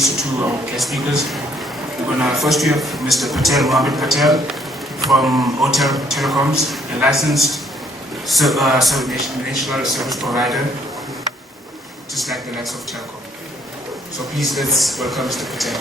introduce you to our guest speakers. We're going to first have Mr. Patel, Mohammad Patel from OTEL Telecoms, a licensed national service provider, just like the likes of Telcom. So please let's welcome Mr. Patel.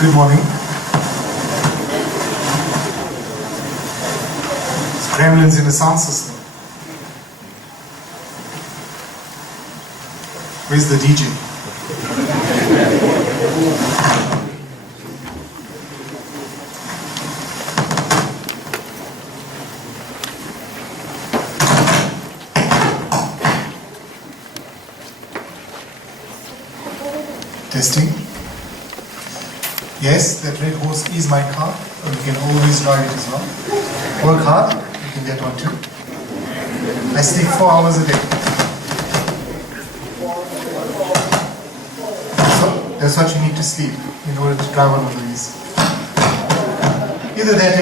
Good morning. It's gremlins in the sound system. Where's the DJ? Testing. Yes, that red horse is my car, and you can always ride it as well. Work hard, you can get one too. I sleep 4 hours a day. So that's what you need to sleep in order to drive one of these. Either that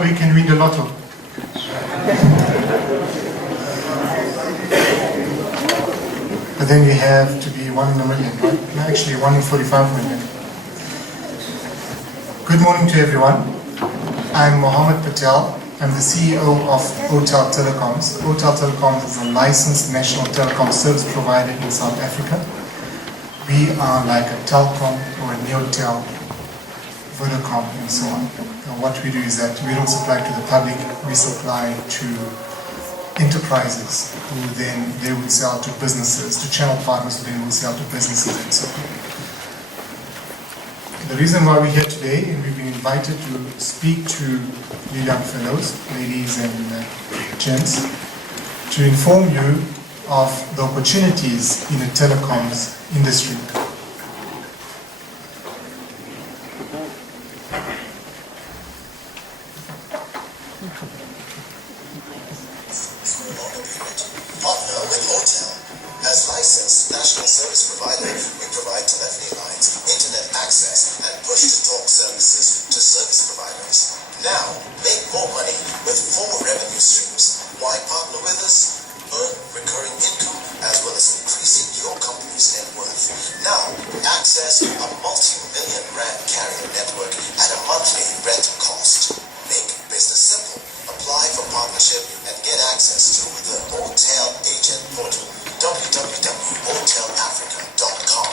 or you can win the lotto. But then you have to be 1 in a million, right? No, actually 1 in 45 million. Good morning to everyone. I'm Mohammad Patel. I'm the CEO of OTEL Telecoms. OTEL Telecoms is a licensed national telecom service provider in South Africa. We are like a Telcom or a NeoTel, Vodacom, and so on. And what we do is that we don't supply to the public, we supply to enterprises who then they will sell to businesses, to channel partners who then will sell to businesses and so on. The reason why we're here today, and we've been invited to speak to you young fellows, ladies and gents, to inform you of the opportunities in the telecoms industry. Partner with OTEL. As licensed national service provider, we provide telephony lines, internet access, and push-to-talk services to service providers. Now, make more money with 4 revenue streams. Why partner with us? Earn recurring income as well as increasing your company's net worth. Now, access a multi-million rand carrier network at a monthly rental cost. Make business simple. Apply for partnership and get access through the OTEL agent portal, www.otelafrica.com,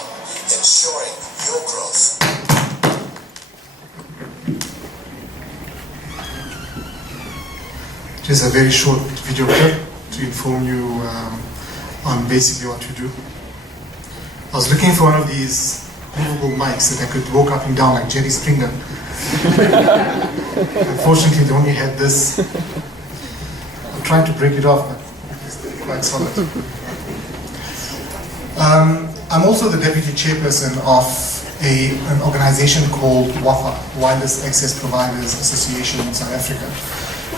ensuring your growth. Just a very short video clip to inform you on basically what we do. I was looking for one of these movable mics that I could walk up and down like Jerry Springer. Unfortunately, they only had this. I'm trying to break it off, but it's quite solid. I'm also the deputy chairperson of an organization called WAPA, Wireless Access Providers Association in South Africa.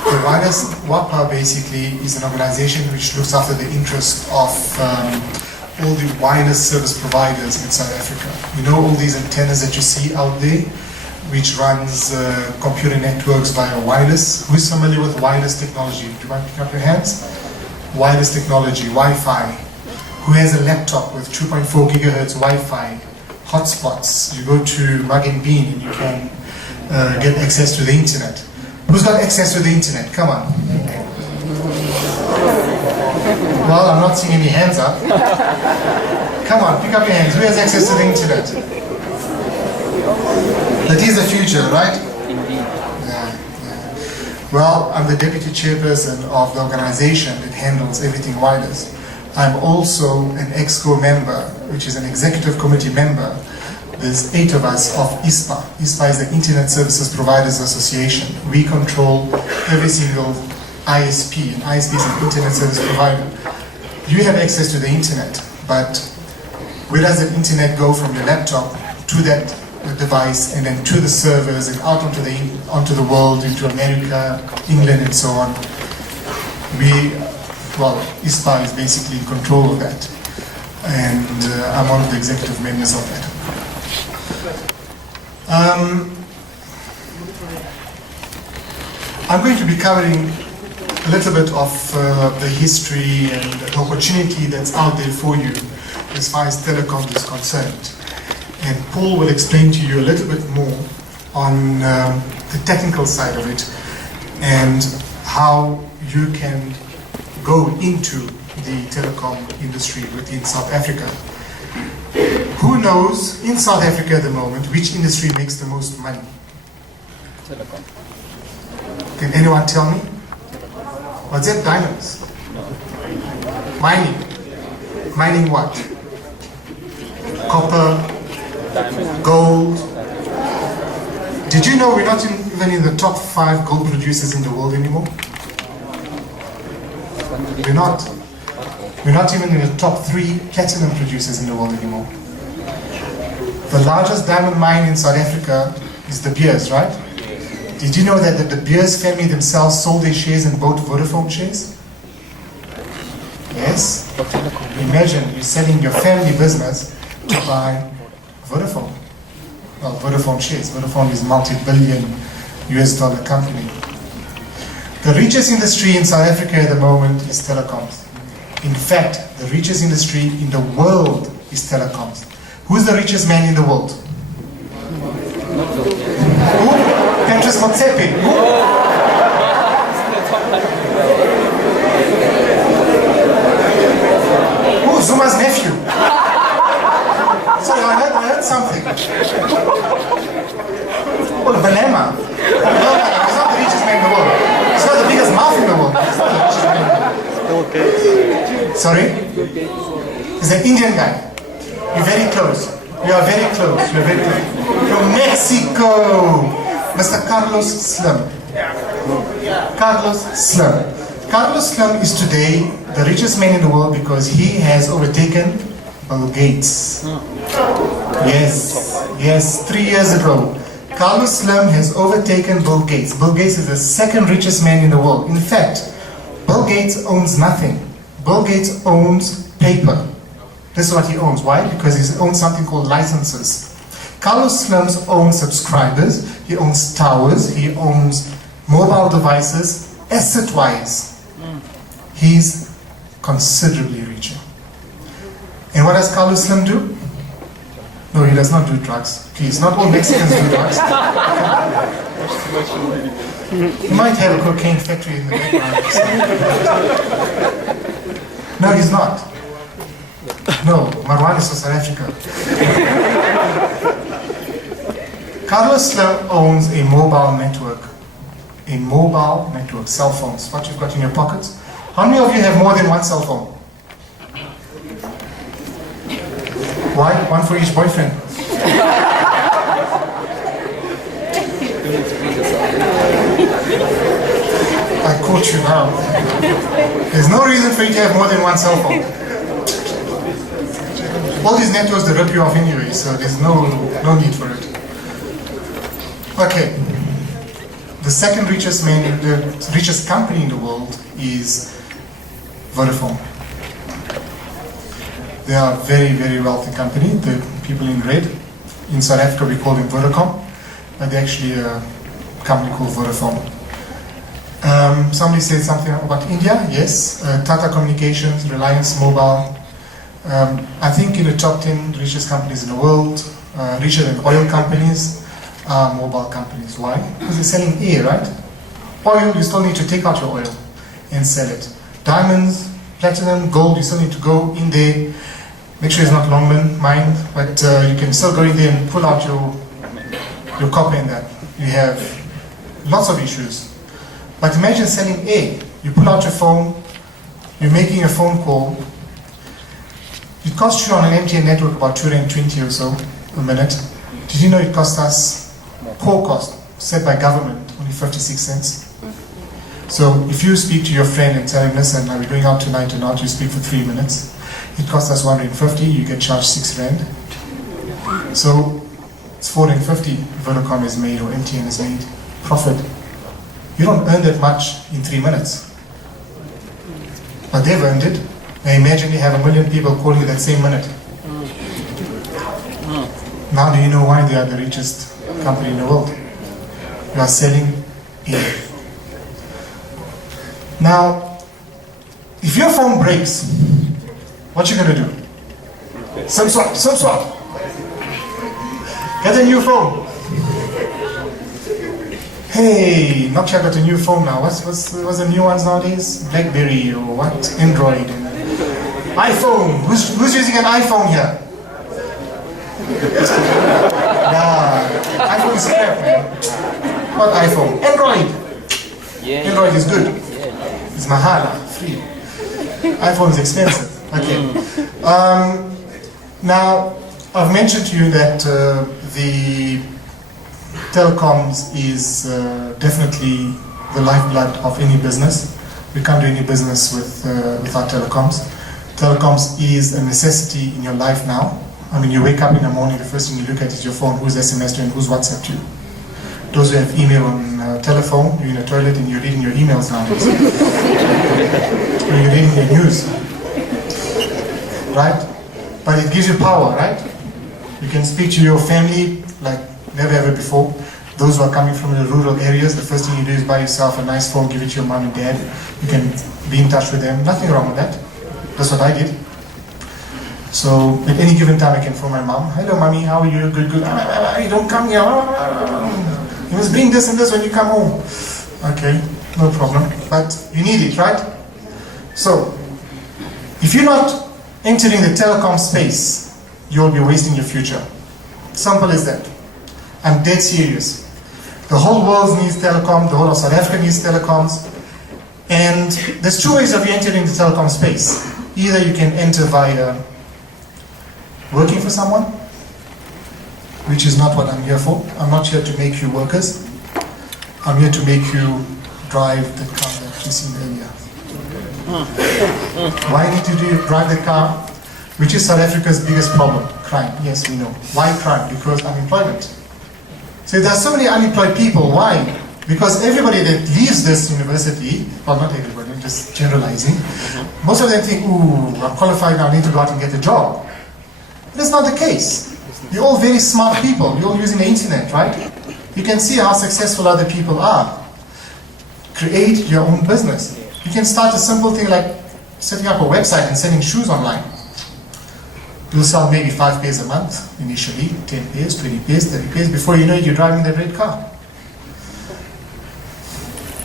The WAPA basically is an organization which looks after the interest of all the wireless service providers in South Africa. You know all these antennas that you see out there, which runs computer networks via wireless. Who's familiar with wireless technology? Do you want to pick up your hands? Wireless technology, Wi-Fi. Who has a laptop with 2.4 gigahertz Wi-Fi? Hotspots. You go to Mug and Bean and you can get access to the internet. Who's got access to the internet? Come on. Well, I'm not seeing any hands up. Come on, pick up your hands. Who has access to the internet? That is the future, right? Indeed. Yeah. Well, I'm the deputy chairperson of the organization that handles everything wireless. I'm also an EXCO member, which is an executive committee member. There's 8 of us of ISPA. ISPA is the Internet Services Providers Association. We control every single ISP, and ISP is an Internet Service Provider. You have access to the internet, but where does that internet go from your laptop to that device and then to the servers and out onto the world, into America, England, and so on. ISPA is basically in control of that, and I'm one of the executive members of that. I'm going to be covering a little bit of the history and the opportunity that's out there for you as far as telecoms is concerned. And Paul will explain to you a little bit more on the technical side of it and how you can go into the telecom industry within South Africa. Who knows in South Africa at the moment which industry makes the most money? Telecom. Can anyone tell me? What's it? Diamonds? Mining. Mining what? Copper, gold. Did you know we're not even in the top 5 gold producers in the world anymore? We're not. We're not even in the top 3 platinum producers in the world anymore. The largest diamond mine in South Africa is De Beers, right? Did you know that the De Beers family themselves sold their shares and bought Vodafone shares? Yes? Imagine you're selling your family business to buy Vodafone. Well, Vodafone shares. Vodafone is a multi-billion US dollar company. The richest industry in South Africa at the moment is telecoms. In fact, the richest industry in the world is telecoms. Who's the richest man in the world? Who? Petrus Motsepe. Who? Who? Zuma's nephew. Sorry, I heard something. Oh, Vanema. He's not the richest man in the world. He's not the biggest mouth in the world. He's not the richest man in the world. Sorry? He's an Indian guy. You're very close. You are very close. You're very close. From Mexico. Mr. Carlos Slim. Carlos Slim. Carlos Slim is today the richest man in the world because he has overtaken Bill Gates. Yes, 3 years ago. Carlos Slim has overtaken Bill Gates. Bill Gates is the second richest man in the world. In fact, Bill Gates owns nothing. Bill Gates owns paper. This is what he owns. Why? Because he owns something called licenses. Carlos Slim owns subscribers, he owns towers, he owns mobile devices. Asset-wise, he's considerably richer. And what does Carlos Slim do? No, he does not do drugs. Please, not all Mexicans do drugs. He might have a cocaine factory in the background. No, he's not. No, Marwan is from South Africa. Carlos Slim owns a mobile network. A mobile network, cell phones, what you've got in your pockets. How many of you have more than one cell phone? Why? One for each boyfriend. I caught you now. There's no reason for you to have more than one cell phone. All these networks, they rip you off anyway, so there's no need for it. Okay. The second richest man, the richest company in the world is Vodafone. They are a very, very wealthy company. The people in red, in South Africa we call them Vodacom, but they're actually a company called Vodafone. Somebody said something about India. Yes, Tata Communications, Reliance Mobile. I think in the top 10 richest companies in the world, richer than oil companies, are mobile companies. Why? Because they're selling air, right? Oil, you still need to take out your oil and sell it. Diamonds, platinum, gold, you still need to go in there. Make sure it's not Longman mined, but you can still go in there and pull out your copper in that. You have lots of issues. But imagine selling air. You pull out your phone, you're making a phone call. It costs you on an MTN network about 220 or so a minute. Did you know it cost us, core cost, set by government, only 56 cents? So if you speak to your friend and tell him, listen, are we going out tonight or not? You speak for 3 minutes. It costs us 150, you get charged 6 rand. So it's 450 Vodacom has made or MTN has made profit. You don't earn that much in 3 minutes. But they've earned it. And imagine you have 1 million people calling you that same minute. Now do you know why they are the richest company in the world? You are selling air. Now, if your phone breaks, what you gonna do? Some swap. Get a new phone. Hey, Nokia got a new phone now. What's the new ones nowadays? BlackBerry or what? Android. iPhone. Who's using an iPhone here? Nah, iPhone is crap, man. What iPhone? Android. Yeah. Android is good. Yeah. It's mahala, free. iPhone is expensive. Okay. Now, I've mentioned to you that the telecoms is definitely the lifeblood of any business. We can't do any business without telecoms. Telecoms is a necessity in your life now. I mean, you wake up in the morning, the first thing you look at is your phone, who's SMS to and who's WhatsApp to you. Those who have email on telephone, you're in the toilet and you're reading your emails nowadays. Or you're reading the news. Right? But it gives you power, right? You can speak to your family like never ever before. Those who are coming from the rural areas, the first thing you do is buy yourself a nice phone, give it to your mom and dad. You can be in touch with them. Nothing wrong with that. That's what I did. So at any given time I can phone my mom. Hello mommy, how are you? Good, good. You don't come here. You must bring this and this when you come home. Okay, no problem. But you need it, right? So, if you're not entering the telecom space, you'll be wasting your future. Simple as that. I'm dead serious. The whole world needs telecom, the whole of South Africa needs telecoms. And there's two ways of entering the telecom space. Either you can enter via working for someone, which is not what I'm here for. I'm not here to make you workers. I'm here to make you drive the car that you seen earlier. Why need to drive the car? Which is South Africa's biggest problem? Crime. Yes, we know. Why crime? Because unemployment. So there are so many unemployed people. Why? Because everybody that leaves this university, well, not everybody, I'm just generalizing, most of them think, ooh, I'm qualified now, I need to go out and get a job. That's not the case. You're all very smart people. You're all using the internet, right? You can see how successful other people are. Create your own business. You can start a simple thing like setting up a website and selling shoes online. You'll sell maybe 5 pairs a month initially, 10 pairs, 20 pairs, 30 pairs. Before you know it, you're driving that red car.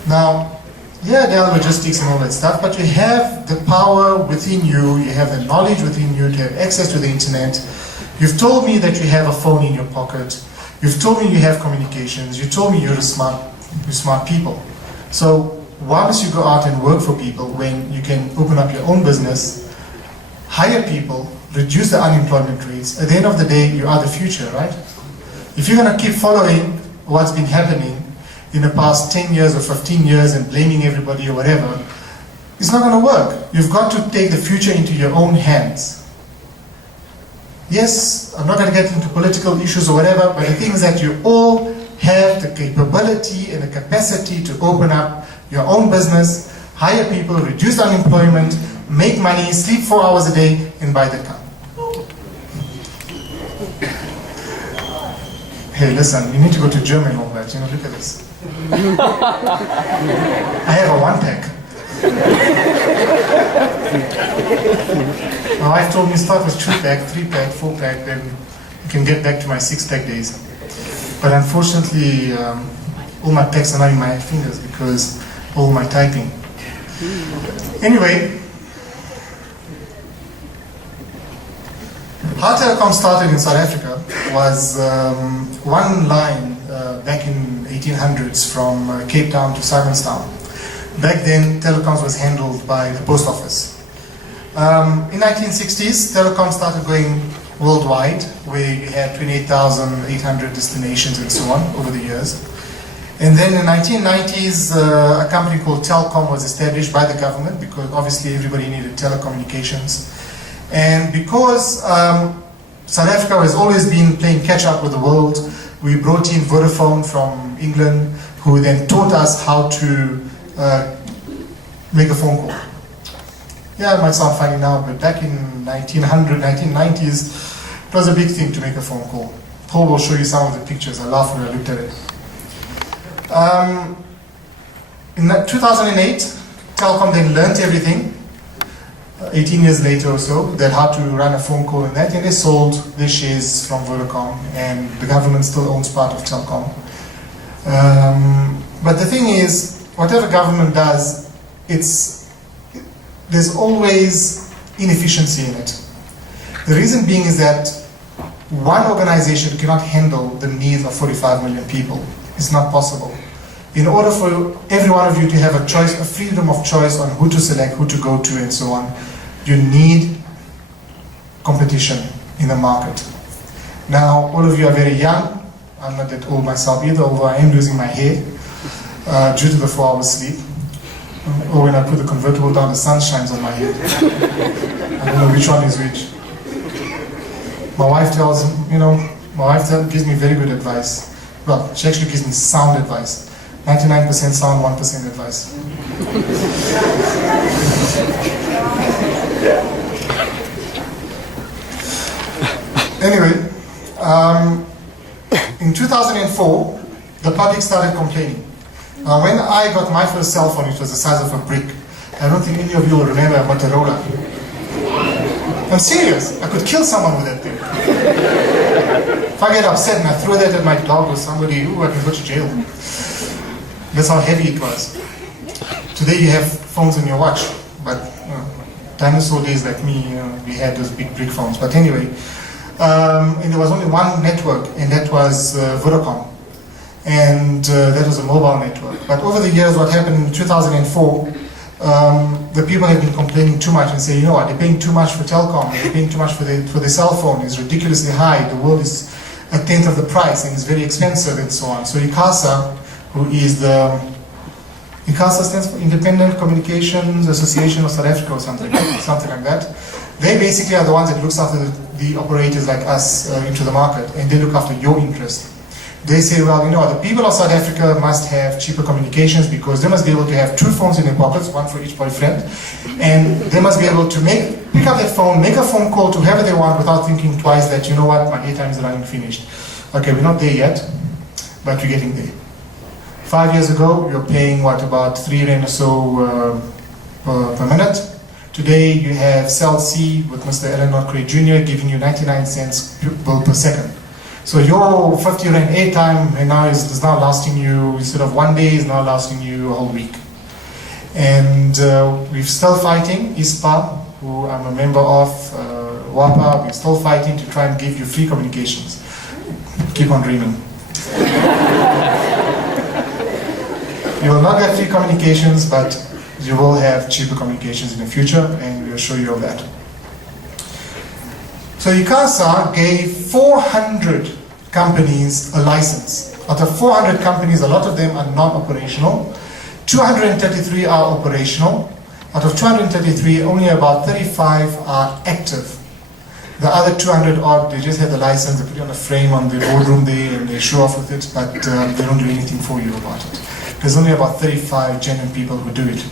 Now, yeah, there are logistics and all that stuff, but you have the power within you, you have the knowledge within you to have access to the internet. You've told me that you have a phone in your pocket. You've told me you have communications. You told me you're smart people. So why must you go out and work for people when you can open up your own business, hire people, reduce the unemployment rates? At the end of the day, you are the future, right? If you're going to keep following what's been happening in the past 10 years or 15 years and blaming everybody or whatever, it's not going to work. You've got to take the future into your own hands. Yes, I'm not going to get into political issues or whatever, but the thing is that you all have the capability and the capacity to open up your own business, hire people, reduce unemployment, make money, sleep 4 hours a day, and buy the car. Hey, listen, you need to go to Germany and all that. You know, look at this. I have a 1-pack. My wife told me start with 2-pack, 3-pack, 4-pack, then you can get back to my 6-pack days. But unfortunately, all my packs are now in my fingers because all my typing. Anyway, how telecom started in South Africa was one line back in 1800s from Cape Town to Simonstown. Back then, telecoms was handled by the post office. In 1960s, telecom started going worldwide, where you had 28,800 destinations and so on over the years. And then in the 1990s, a company called Telkom was established by the government because obviously everybody needed telecommunications. And because South Africa has always been playing catch up with the world. We brought in Vodafone from England, who then taught us how to make a phone call. Yeah, it might sound funny now, but back in 1990s, it was a big thing to make a phone call. Paul will show you some of the pictures. I laughed when I looked at it. In 2008, Telkom then learnt everything. 18 years later or so, that how to run a phone call and that, and they sold their shares from Vodacom, and the government still owns part of Telkom. But the thing is, whatever government does, there's always inefficiency in it. The reason being is that one organization cannot handle the needs of 45 million people. It's not possible. In order for every one of you to have a choice, a freedom of choice on who to select, who to go to, and so on, you need competition in the market. Now, all of you are very young. I'm not that old myself either, although I am losing my hair due to the 4 hours sleep. Or when I put the convertible down, the sun shines on my head. I don't know which one is which. My wife gives me very good advice. Well, she actually gives me sound advice. 99% sound, 1% advice. Anyway, in 2004, the public started complaining. Now, when I got my first cell phone, it was the size of a brick. I don't think any of you will remember a Motorola. I'm serious. I could kill someone with that thing. If I get upset and I throw that at my dog or somebody, I can go to jail. That's how heavy it was. Today you have phones on your watch, but dinosaur days like me, we had those big brick phones. But anyway, and there was only one network, and that was Vodacom. And that was a mobile network. But over the years, what happened in 2004, the people have been complaining too much and saying, you know what, they're paying too much for Telkom, they're paying too much for the cell phone, it's ridiculously high, the world is a tenth of the price and it's very expensive and so on. So ICASA, who is ICASA stands for Independent Communications Association of South Africa or something like that. They basically are the ones that looks after the operators like us into the market, and they look after your interest. They say, well, you know, the people of South Africa must have cheaper communications because they must be able to have 2 phones in their pockets, one for each boyfriend, and they must be able to pick up that phone, make a phone call to whoever they want without thinking twice that, you know what, my airtime is running finished. Okay, we're not there yet, but we're getting there. 5 years ago, you're paying, about 3 rand or so per minute. Today, you have Cell C with Mr. Ellen Norcray Jr. giving you 99 cents per second. So your 50 rand airtime now is now lasting you, instead of 1 day, is now lasting you a whole week. And we're still fighting, ISPA, who I'm a member of, WAPA, we're still fighting to try and give you free communications. Keep on dreaming. You will not get free communications, but you will have cheaper communications in the future, and we'll show you all that. So ICASA gave 400 companies a license. Out of 400 companies, a lot of them are non-operational. 233 are operational. Out of 233, only about 35 are active. The other 200 odd, they just have the license, they put it on a frame on the boardroom day and they show off with it, but they don't do anything for you about it. There's only about 35 genuine people who do it.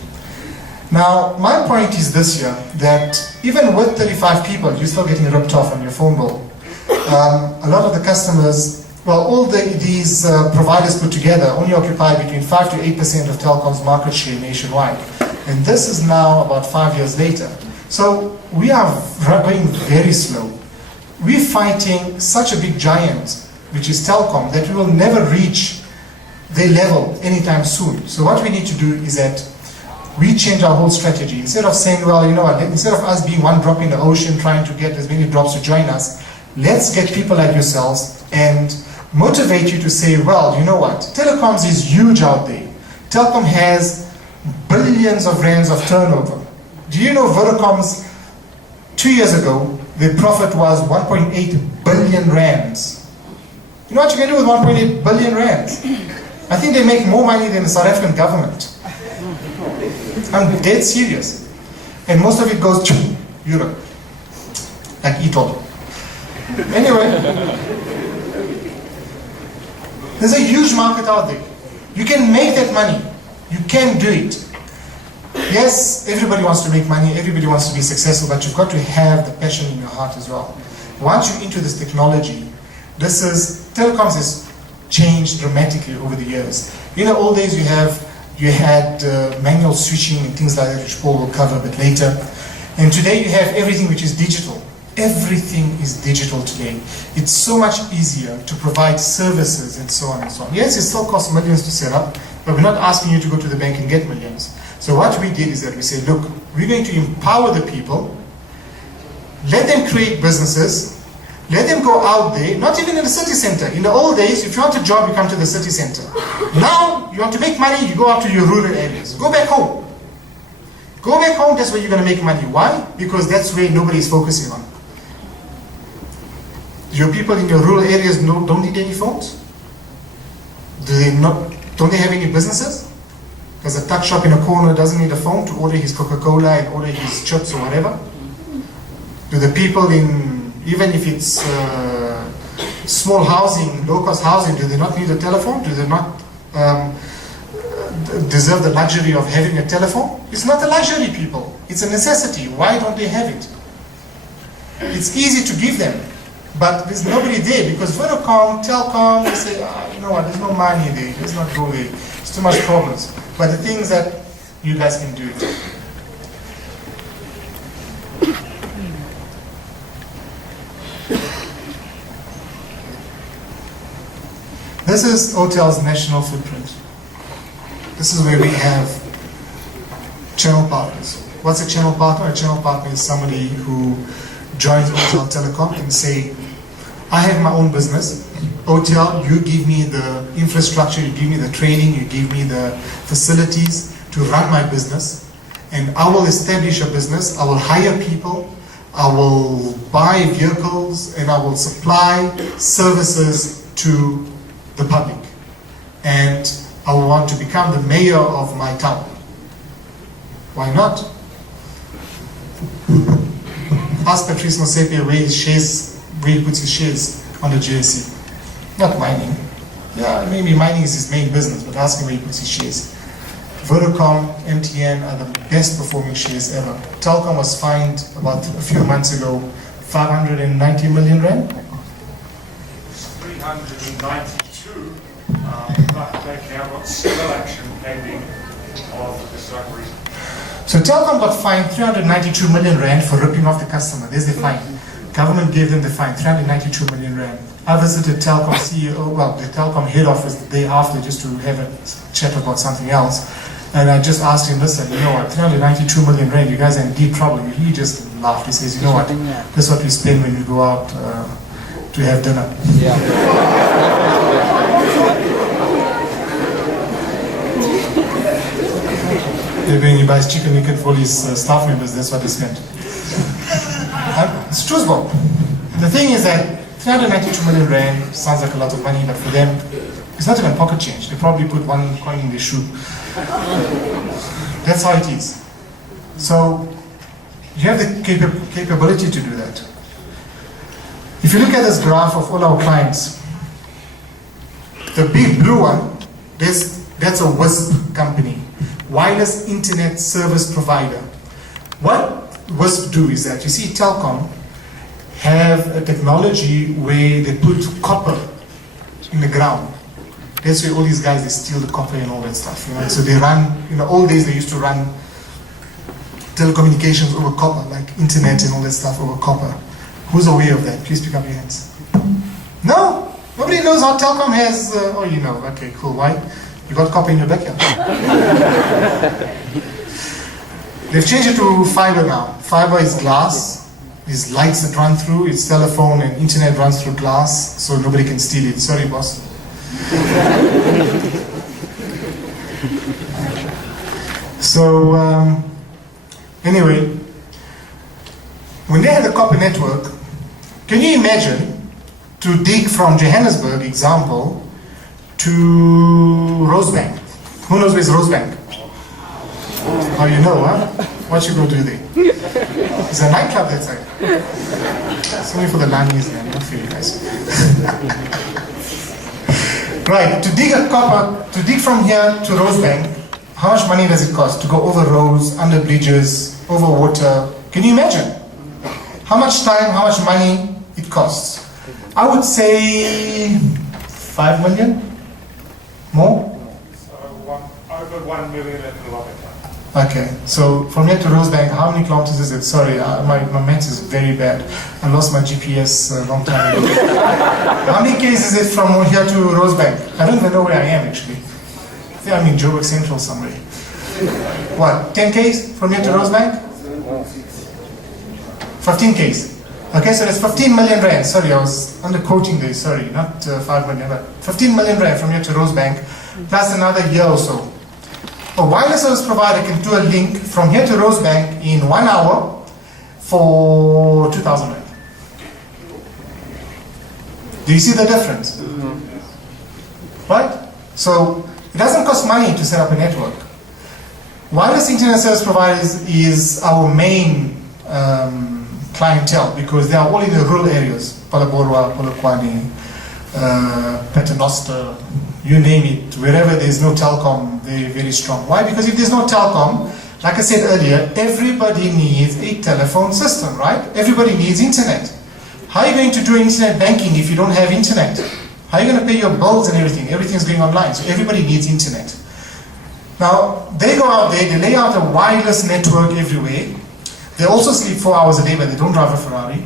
Now, my point is this year, that even with 35 people, you're still getting ripped off on your phone bill. A lot of the customers, all these providers put together only occupy between 5 to 8% of Telkom's market share nationwide. And this is now about 5 years later. So we are going very slow. We're fighting such a big giant, which is Telkom, that we will never reach their level anytime soon. So what we need to do is that we change our whole strategy. Instead of saying, well, you know what, instead of us being one drop in the ocean trying to get as many drops to join us, let's get people like yourselves and motivate you to say, well, you know what, telecoms is huge out there. Telkom has billions of rands of turnover. Do you know Vodacom's 2 years ago, their profit was 1.8 billion rands. You know what you can do with 1.8 billion rands? I think they make more money than the South African government. I'm dead serious. And most of it goes to Europe, like OTEL. Anyway, there's a huge market out there. You can make that money. You can do it. Yes, everybody wants to make money, everybody wants to be successful, but you've got to have the passion in your heart as well. Once you're into this technology, telecoms has changed dramatically over the years. In the old days, you had manual switching and things like that, which Paul will cover a bit later. And today you have everything which is digital. Everything is digital today. It's so much easier to provide services and so on and so on. Yes, it still costs millions to set up, but we're not asking you to go to the bank and get millions. So what we did is that we said, look, we're going to empower the people, let them create businesses, let them go out there, not even in the city center. In the old days, if you want a job, you come to the city center. Now, you want to make money, you go out to your rural areas. Go back home. Go back home, that's where you're going to make money. Why? Because that's where nobody is focusing on. Your people in your rural areas don't need any phones? Don't they have any businesses? There's a tuck shop in a corner doesn't need a phone to order his Coca-Cola and order his chips or whatever? Do the people even if it's small housing, low-cost housing, do they not need a telephone? Do they not deserve the luxury of having a telephone? It's not a luxury, people. It's a necessity. Why don't they have it? It's easy to give them, but there's nobody there because Vodacom, Telkom, they say, you know what, there's no money there. Let's not go there. It's too much problems. But the things that you guys can do it. This is OTEL's national footprint. This is where we have channel partners. What's a channel partner? A channel partner is somebody who joins OTEL Telecom and say, I have my own business. OTEL, you give me the infrastructure, you give me the training, you give me the facilities to run my business, and I will establish a business, I will hire people, I will buy vehicles, and I will supply services to the public. And I want to become the mayor of my town. Why not? Ask Patrice Mosepe where he puts his shares on the JSE. Not mining. Yeah, maybe mining is his main business, but ask him where he puts his shares. Vodacom, MTN are the best performing shares ever. Telkom was fined about a few months ago, 590 million rand. 392, but they have got civil action pending of the same reason. So Telkom got fined 392 million rand for ripping off the customer. There's the fine. Government gave them the fine, 392 million rand. I visited Telkom CEO, well, the Telkom head office the day after just to have a chat about something else. And I just asked him, listen, you know what, 392 million rand, you guys are in deep trouble. He just laughed. He says, you know what, that's what we spend when we go out to have dinner. Yeah. When he buys chicken nugget for his staff members, that's what he spent. It's true, Bob. The thing is that 392 million rand sounds like a lot of money, but for them, it's not even pocket change. They probably put one coin in their shoe. That's how it is. So, you have the capability to do that. If you look at this graph of all our clients, the big blue one, that's a WISP company, Wireless Internet Service Provider. What WISP do is that, you see Telkom have a technology where they put copper in the ground. That's where all these guys, they steal the copper and all that stuff. You know? So they run, in the old days they used to run telecommunications over copper, like internet and all that stuff over copper. Who's aware of that? Please pick up your hands. No? Nobody knows how Telkom has, oh you know, okay, cool, why? You got copper in your backyard. They've changed it to fiber now. Fiber is glass. These lights that run through, it's telephone and internet runs through glass, so nobody can steal it. Sorry, boss. So, anyway, when they had the copper network, can you imagine to dig from Johannesburg, example, to Rosebank? Who knows where's Rosebank? Oh, you know, huh? What you go do there? It's a nightclub that side. It's only for the Lanis, man, not for you guys. Right, to dig a copper, to dig from here to Rosebank, how much money does it cost to go over roads, under bridges, over water? Can you imagine? How much time, how much money it costs? I would say 5 million? More? So over 1 million a kilometre. Okay, so from here to Rosebank, how many kilometers is it? Sorry, my maths is very bad. I lost my GPS a long time ago. How many k's is it from here to Rosebank? I don't even know where I am actually. I think I'm in Joburg Central somewhere. What, 10 k's from here to Rosebank? 15 k's. Okay, so that's 15 million rand. Sorry, I was underquoting this. Sorry, not 5 million, but 15 million rand from here to Rosebank, plus another year or so. A wireless service provider can do a link from here to Rosebank in 1 hour for 2,000 rand. Do you see the difference? Right? So it doesn't cost money to set up a network. Wireless internet service providers is our main clientele because they are all in the rural areas. Palaborwa, Polokwane, Paternoster, you name it. Wherever there's no telecom, they're very strong. Why? Because if there's no telecom, like I said earlier, everybody needs a telephone system, right? Everybody needs internet. How are you going to do internet banking if you don't have internet? How are you going to pay your bills and everything? Everything's going online, so everybody needs internet. Now, they go out there, they lay out a wireless network everywhere. They also sleep 4 hours a day, but they don't drive a Ferrari.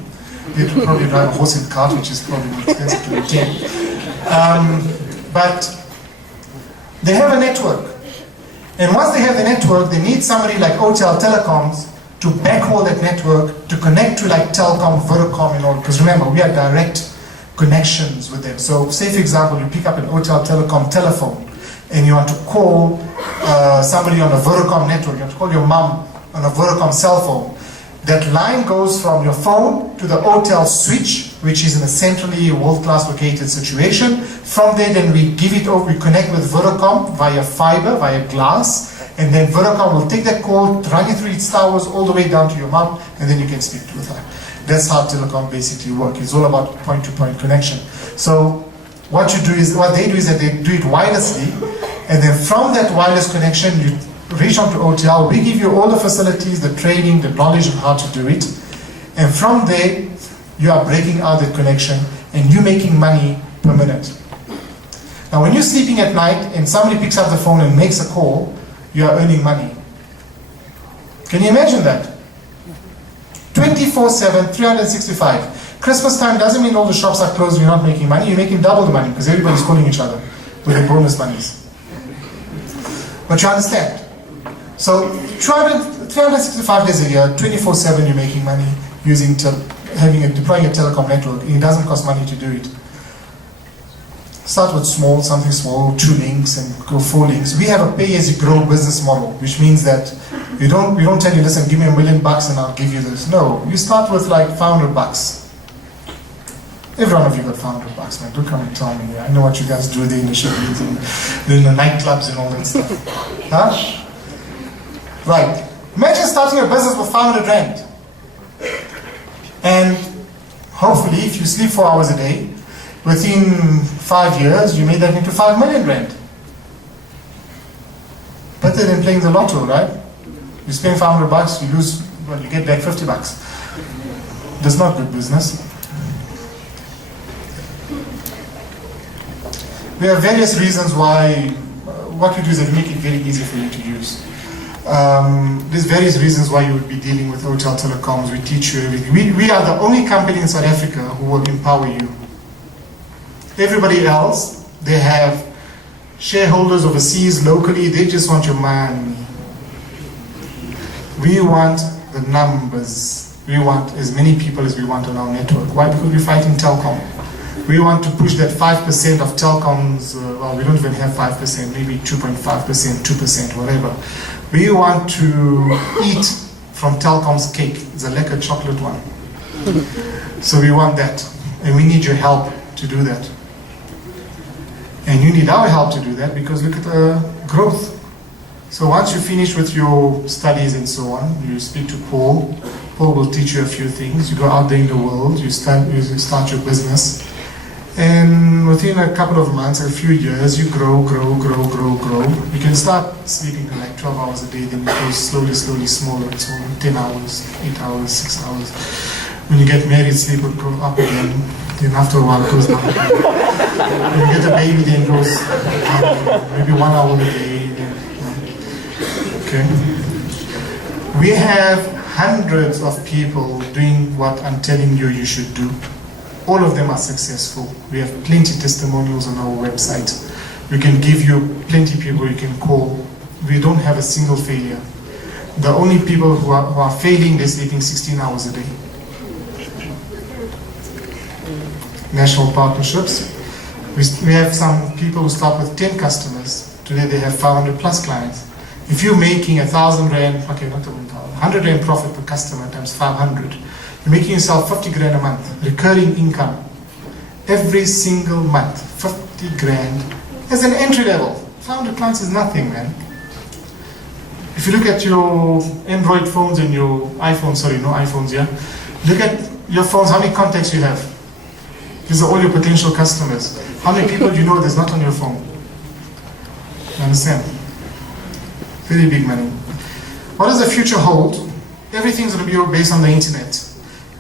They probably drive a horse and cart, which is probably more expensive to maintain. But they have a network. And once they have the network, they need somebody like OTEL Telecoms to backhaul that network, to connect to like Telkom, Vodacom and all. Because remember, we have direct connections with them. So say for example, you pick up an OTEL Telecom telephone and you want to call somebody on a Vodacom network, you want to call your mom on a Vodacom cell phone. That line goes from your phone to the OTEL switch, which is in a centrally world-class located situation. From there, then we give it over, we connect with Vodacom via fiber, via glass, and then Vodacom will take that call, run it through its towers all the way down to your mom, and then you can speak with her. That's how telecom basically works. It's all about point-to-point connection. So what they do is that they do it wirelessly, and then from that wireless connection, you reach out to OTEL, we give you all the facilities, the training, the knowledge on how to do it. And from there, you are breaking out the connection and you're making money per minute. Now, when you're sleeping at night and somebody picks up the phone and makes a call, you are earning money. Can you imagine that? 24/7, 365. Christmas time doesn't mean all the shops are closed, you're not making money, you're making double the money because everybody's calling each other with their bonus monies. But you understand? So 365 days a year, 24/7 you're making money using deploying a telecom network. It doesn't cost money to do it. Start with something small, 2 links and go 4 links. We have a pay-as-you-grow business model, which means that we don't tell you, listen, give me $1 million and I'll give you this. No, you start with like $500. Every one of you got $500, man. Don't come and tell me. I know what you guys do there in the shopping and in the nightclubs and all that stuff. Huh? Right. Imagine starting a business with 500 rand. And hopefully, if you sleep 4 hours a day, within 5 years, you made that into 5 million rand. Better than playing the lotto, right? You spend $500, you lose, well, you get back $50. That's not good business. There are various reasons why, what we do is that we make it very easy for you to use. There's various reasons why you would be dealing with OTEL Telecoms. We teach you everything. We are the only company in South Africa who will empower you. Everybody else, they have shareholders overseas, locally, they just want your money. We want the numbers. We want as many people as we want on our network. Why? Because we're fighting telecom. We want to push that 5% of telecoms, well, we don't even have 5%, maybe 2.5%, 2%, whatever. We want to eat from telecom's cake. It's a lekker chocolate one. So we want that. And we need your help to do that. And you need our help to do that because look at the growth. So once you finish with your studies and so on, you speak to Paul. Paul will teach you a few things. You go out there in the world, you start your business. And within a couple of months, a few years, you grow. You can start sleeping for like 12 hours a day, then it goes slowly smaller. So 10 hours, 8 hours, 6 hours. When you get married, sleep would go up again. Then after a while, it goes down again. When you get a baby, then it goes down, maybe 1 hour a day. Okay. We have hundreds of people doing what I'm telling you should do. All of them are successful. We have plenty of testimonials on our website. We can give you plenty of people you can call. We don't have a single failure. The only people who are failing, they're sleeping 16 hours a day. National partnerships. We have some people who start with 10 customers. Today they have 500 plus clients. If you're making 1,000 Rand, okay, not 1,000, 100 Rand profit per customer times 500, you're making yourself 50 grand a month, recurring income. Every single month, 50 grand as an entry level. 500 clients is nothing, man. If you look at your Android phones and your iPhones, sorry, no iPhones, yeah? Look at your phones, how many contacts you have. These are all your potential customers. How many people do you know that's not on your phone? You understand? Very big money. What does the future hold? Everything's going to be based on the internet.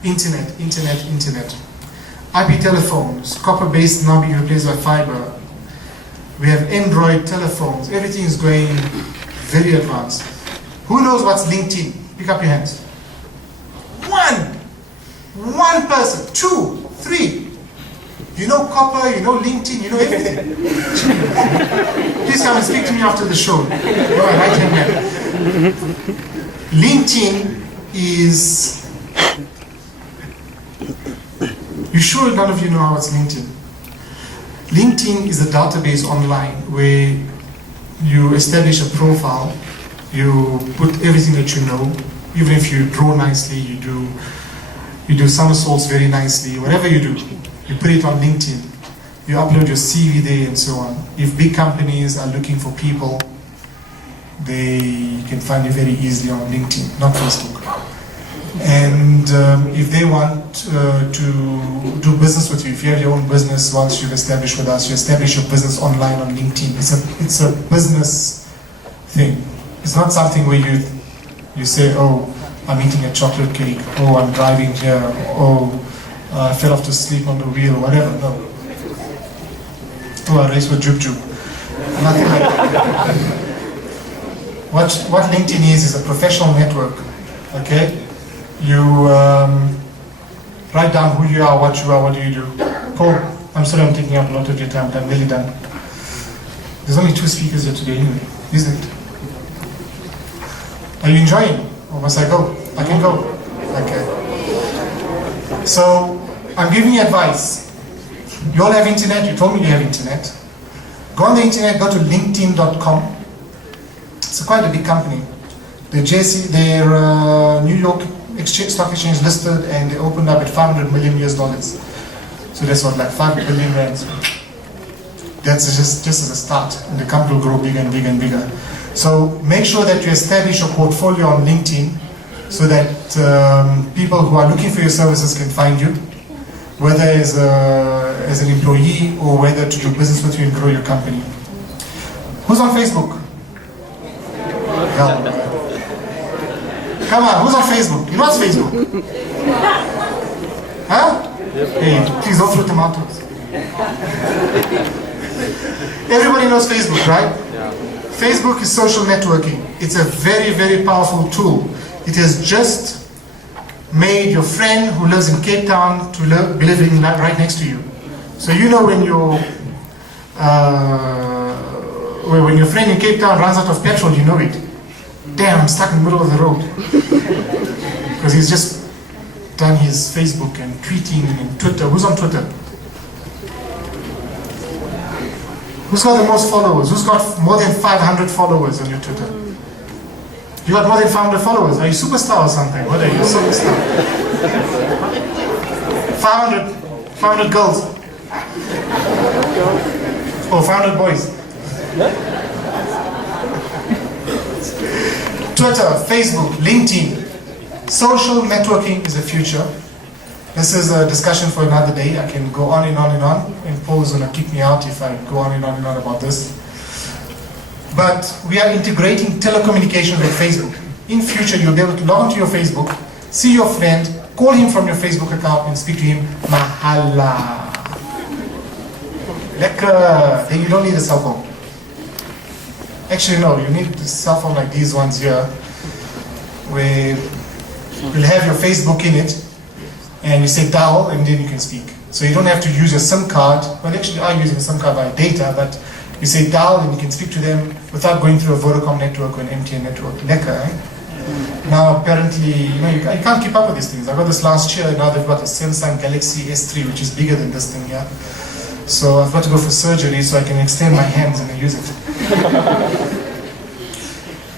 Internet. IP telephones, copper-based now being replaced by fiber. We have Android telephones. Everything is going very advanced. Who knows what's LinkedIn? Pick up your hands. One person. 2, 3. You know copper, you know LinkedIn, you know everything. Please come and speak to me after the show. You're my right-hand man. LinkedIn is... You sure none of you know what's LinkedIn? LinkedIn is a database online where you establish a profile, you put everything that you know, even if you draw nicely, you do somersaults very nicely, whatever you do, you put it on LinkedIn. You upload your CV there and so on. If big companies are looking for people, they can find you very easily on LinkedIn, not Facebook. And if they want to do business with you, if you have your own business, once you've established with us, you establish your business online on LinkedIn. It's a business thing. It's not something where you say, oh, I'm eating a chocolate cake, oh, I'm driving here, oh, I fell off to sleep on the wheel, whatever. No. Oh, I race with Jub. Nothing like that. What LinkedIn is a professional network. Okay? You write down who you are, what do you do. Paul, I'm sorry I'm taking up a lot of your time, but I'm really done. There's only 2 speakers here today anyway, isn't it? Are you enjoying? Or must I go? I can go. Okay. So, I'm giving you advice. You all have internet, you told me you have internet. Go on the internet, go to linkedin.com. It's quite a big company. They're New York Stock Exchange listed, and they opened up at $500 million US. So that's what, like 5 billion rands. That's just as a start, and the company will grow bigger and bigger and bigger. So make sure that you establish a portfolio on LinkedIn so that people who are looking for your services can find you, whether as an employee or whether to do business with you and grow your company. Who's on Facebook? Hell. Come on, who's on Facebook? You know what's Facebook? Huh? Hey, please don't throw tomatoes. Everybody knows Facebook, right? Yeah. Facebook is social networking. It's a very, very powerful tool. It has just made your friend who lives in Cape Town to be living right next to you. So you know when your friend in Cape Town runs out of petrol, you know it. Damn, I'm stuck in the middle of the road. Because he's just done his Facebook and tweeting and Twitter. Who's on Twitter? Who's got the most followers? Who's got more than 500 followers on your Twitter? You got more than 500 followers? Are you a superstar or something? What are you, a superstar? 500 girls. Or 500 boys. Twitter, Facebook, LinkedIn. Social networking is the future. This is a discussion for another day. I can go on and on and on, and Paul's going to kick me out if I go on and on about this. But we are integrating telecommunications with Facebook. In future, you'll be able to log onto your Facebook, see your friend, call him from your Facebook account and speak to him mahala. Lekker. Then you don't need a cell phone. Actually, no, you need a cell phone like these ones here, where you'll have your Facebook in it, and you say dial, and then you can speak. So you don't have to use your SIM card. Well, actually, you are using a SIM card by data, but you say dial, and you can speak to them without going through a Vodacom network or an MTN network. Lekker, eh? Now, apparently, you can't keep up with these things. I got this last year, now they've got a Samsung Galaxy S3, which is bigger than this thing here. So I've got to go for surgery so I can extend my hands and use it.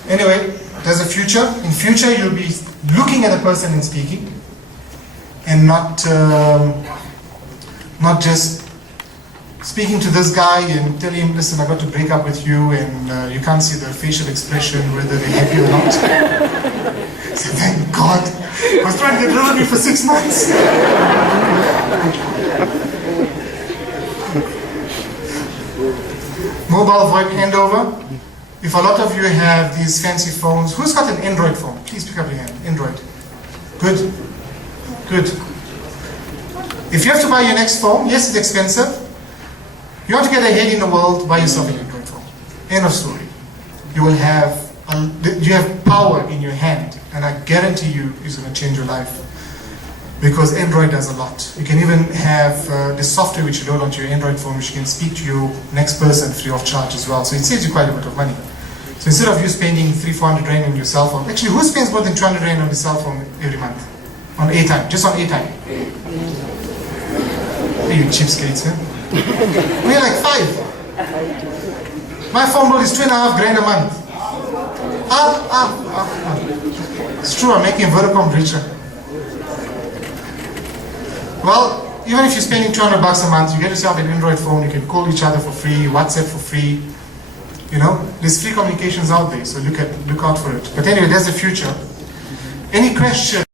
Anyway, there's a future. In future, you'll be looking at a person and speaking, and not just speaking to this guy and telling him, listen, I got to break up with you, and you can't see the facial expression, whether they're happy or not. So thank God. I was trying to get rid of you for 6 months. Mobile VoIP handover. If a lot of you have these fancy phones, who's got an Android phone? Please pick up your hand. Android. Good. Good. If you have to buy your next phone, yes, it's expensive. You want to get ahead in the world, buy yourself an Android phone. End of story. You will have power in your hand, and I guarantee you it's going to change your life. Because Android does a lot. You can even have the software which you load onto your Android phone, which you can speak to your next person free of charge as well. So it saves you quite a bit of money. So instead of you spending 300-400 rand on your cell phone, actually, who spends more than 200 rand on the cell phone every month? On airtime, just on airtime. You cheapskates, huh? We're like 5. My phone bill is 2.5 grand a month. It's true, I'm making Vodacom richer. Well, even if you're spending 200 bucks a month, you get yourself an Android phone, you can call each other for free, WhatsApp for free. You know, there's free communications out there, so look out for it. But anyway, that's the future. Any questions?